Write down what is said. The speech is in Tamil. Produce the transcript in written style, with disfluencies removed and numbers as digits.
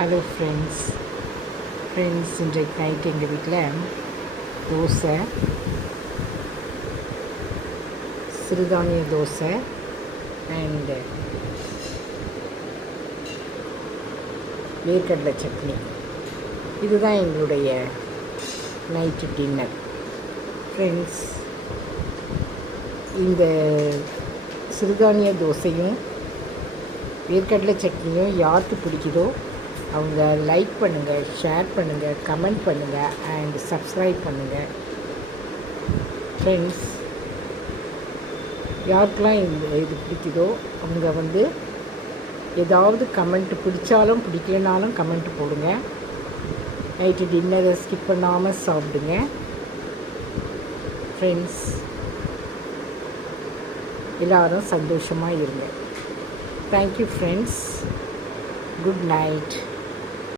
ஹலோ ஃப்ரெண்ட்ஸ் இன்றைக்கு நைட் எங்கள் வீட்டில் தோசை, சிறுதானிய தோசை அண்டு வேர்க்கடலை சட்னி. இதுதான் எங்களுடைய நைட்டு டின்னர். ஃப்ரெண்ட்ஸ், இந்த சிறுதானிய தோசையும் வேர்க்கடலை சட்னியும் யாருக்கு பிடிக்குதோ அவங்க லைக் பண்ணுங்கள், ஷேர் பண்ணுங்கள், கமெண்ட் பண்ணுங்கள் அண்ட் சப்ஸ்கிரைப் பண்ணுங்கள். ஃப்ரெண்ட்ஸ், யாருக்கெல்லாம் இது பிடிக்குதோ அவங்க ஏதாவது கமெண்ட் பிடிச்சாலும் பிடிக்கலனாலும் கமெண்ட் போடுங்க. நைட்டு டின்னரை ஸ்கிப் பண்ணாமல் சாப்பிடுங்க. ஃப்ரெண்ட்ஸ், எல்லோரும் சந்தோஷமாக இருங்க. Thank you friends. Good night.